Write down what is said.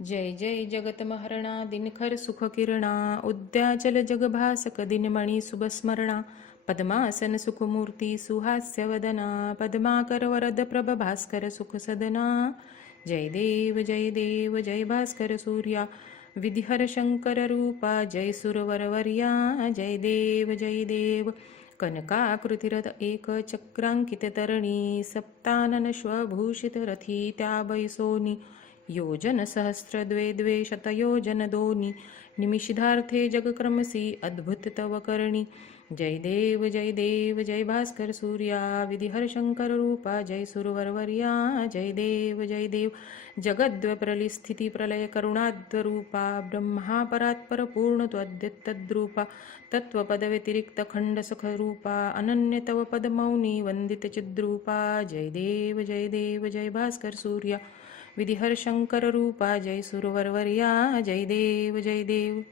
जय जय जगत महरणा दिनखर सुख किरणा उद्याचल जगभासक दिनमणि शुभस्मरणा पद्मासन सुखमूर्ती सुहास्य वदना पद्माकर वरद प्रभ भास्कर सुख सदना। जय देव जय देव जय भास्कर सूर्या विधिहर शंकर रूपा जय सुरवरवर्या जय देव जय देव। कनकाकृतिरथ एक चक्रांकित तरणी सप्तानन श्वभूषित रथी त्या बैसोनी योजन सहस्र द्वे द्वे शतयोजन दोनी निमिषार्थे जगक्रमसी अद्भुत तव करणी जय देव जय देव जय भास्कर सूर्या विधिहर शंकर रूपा, जय सुरवरवर्या जय देव जय देव जगद्व्यप्रली स्थिती प्रलय करुणाद्वरूपा ब्रह्मा परात्पर पूर्ण त्वद्यत्तद्रूपा तत्त्वपदव्यतिरिक्त खंड सखरूपा अनन्य तव पदमौनी वंदित चिद्रूपा जय देव जय देव जय भास्कर सूर्या। विधिहर शंकर रूपा जय सुरवरवर्या जय देव जय देव।